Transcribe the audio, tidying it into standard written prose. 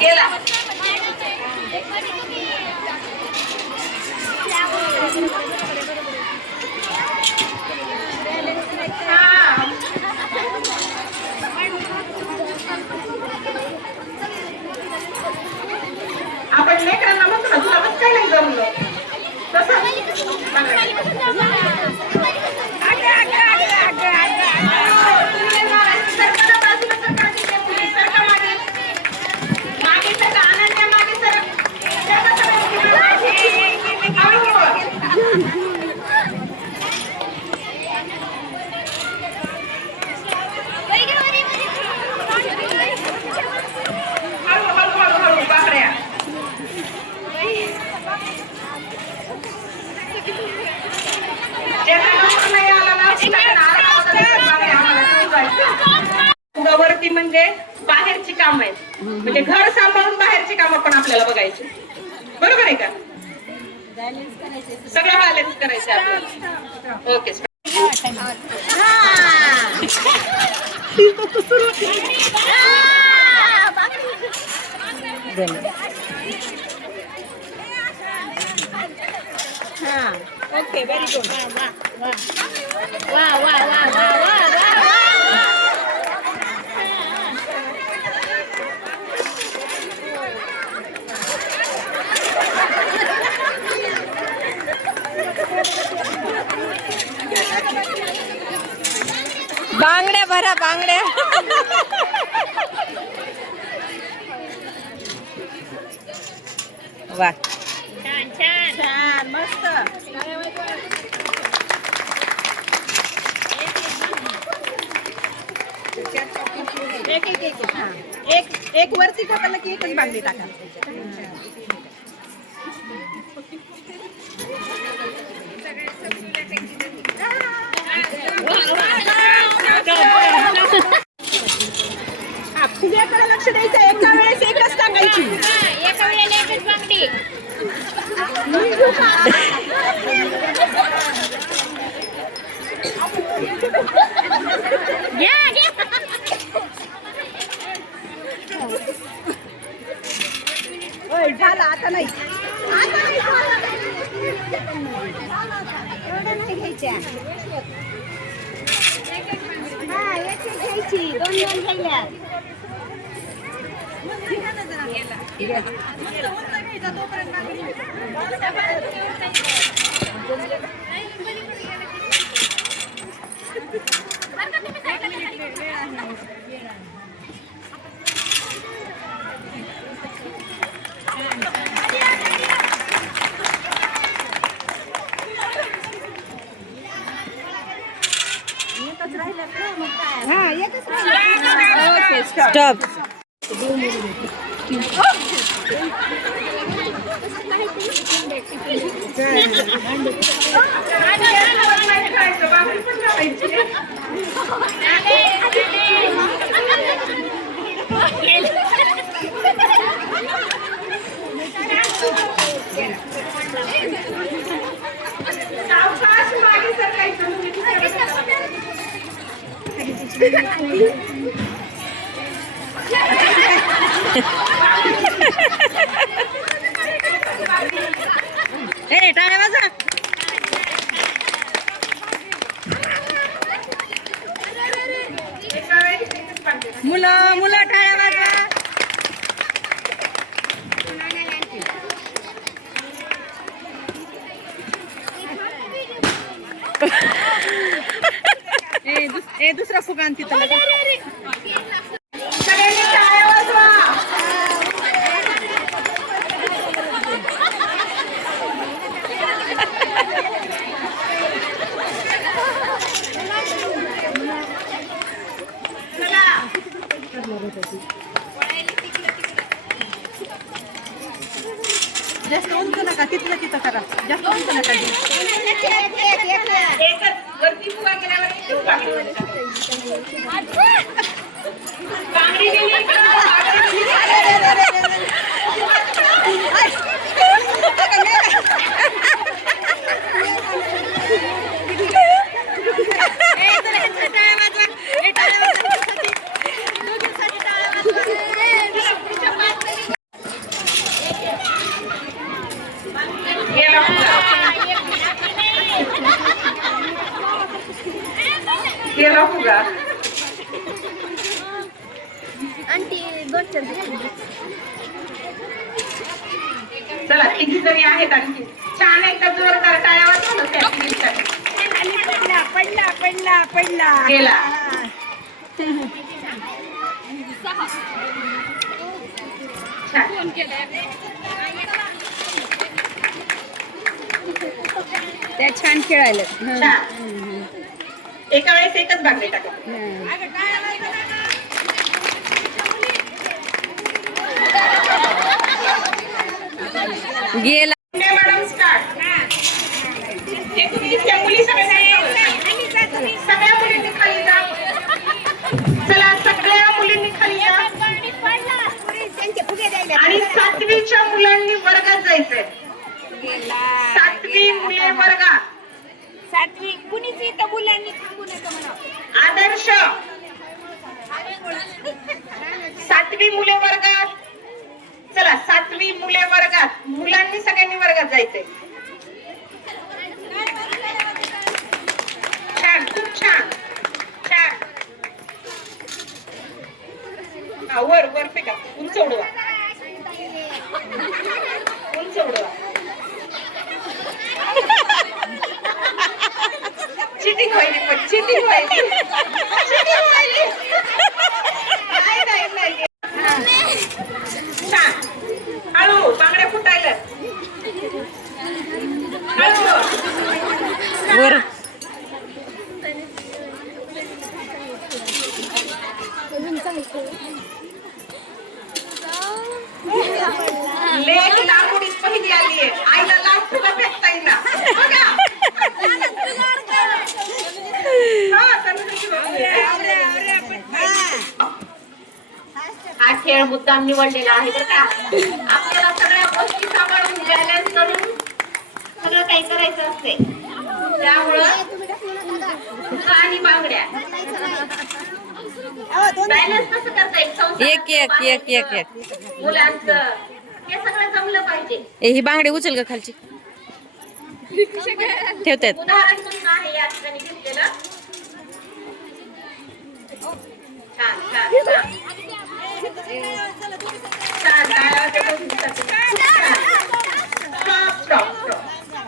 गेला आपण लेकरांना म्हणतो ना तुला कसं काय नाही जमलं तसं वरती म्हणजे बाहेरची काम आहेत म्हणजे घर सांभाळून बाहेरची कामं पण आपल्याला बघायची बरोबर आहे का सगळं बॅलन्स करायचं आपल्याला ओके ओके व्हेरी गुड वा वा वा वा वा बांगड्या भरा बांगड्या वा छान छान छान मस्त एक वरती टाकायला की एकच बांगडी टाका फुग्याकडे लक्ष द्यायचं एका वेळेस एकच टाकायची एका वेळेला एकच बांगडी झालं आता नाही घ्यायच्या हा एक घ्यायची दोन घ्यायला स्टॉप ए टाळ्या वाजा मुलं मुलं टाळ्या वाजवा ए दुसरा फुगा आणती तर जास्त उंच नका तिथलं तिथं करा जास्त उंच नका वरती फुगा केल्यावर केला फुगा. चला तिघी जणी आहेत आणखी. छान एकदा जोरदार टाळ्या वाजवा त्या तिघींसाठी. पडला पडला पडला गेला. छान. त्या छान खेळायला. छान. एका वेळेस एकच बांगडी टाका. गेला. Madam start. हे तुम्ही त्या मुली सगळ्या मुलींनी खाली जा. चला सगळ्या मुलींनी खाली जा. आणि 7वीच्या मुलांनी वर्गात जायचंय. 7वी मुले वर्गात. 7वी कुणीच इथं मुलांनी थांबू नका म्हणा. आदर्श 7वी मुले वर्गात. चला 7वी मुले वर्गात. मुलांनी सगळ्यांनी वर्गात जायचंय. छान. खूप छान. छान. हा वर वर फेका. उंच उडवा. उंच उडवा. चिटिंग व्हायली पण चिटिंग व्हायली. चिटिंग व्हायली. नाही नाही नाही. छान. हळू बांगड्या फुटायला. हळू. वर लेक लांबुडीत पहिली आलीये. आईला लांब तुला फेकता येईना. बघा. हा, तनुजाची बाजू आहे. हा खेळ मुद्दाम निवडलेला आहे बरं का. आपल्याला सगळ्या गोष्टी सांभाळून बॅलन्स करून सगळं काही करायचं असते. त्यामुळं फुगा आणि बांगड्या बॅलन्स कसं करता येईल. मुलांचं हे सगळं जमलं पाहिजे. ही बांगडी उचल का खालची ठेवतात. उदाहरण म्हणून आहे या ठिकाणी घेतलेलं. छान छान छान. छान. टाळ्या वाजवा. Stop stop stop.